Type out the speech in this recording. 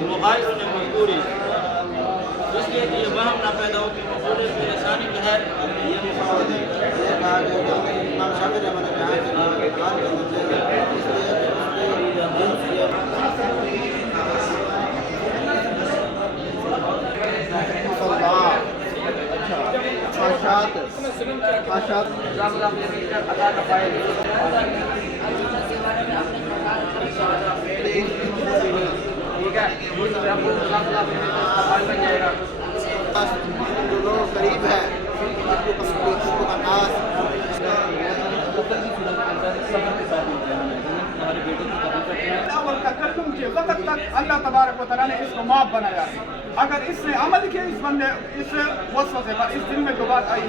مغایر مقبوری اس لیے کہ یہ وہم نہ پیدا ہو کہ مقبول لسانی جو ہے یہ مفرد ہے. یہ کہا گیا کہ امام شافعی رحمۃ اللہ علیہ جو لوگ قریب ہے تکلم کے وقت تک اللہ تبارک و تعالیٰ نے اس کو معاف بنایا. اگر اس نے عمل کیا اس بندے اس وسوسے پر اس دن میں دوبارہ آئی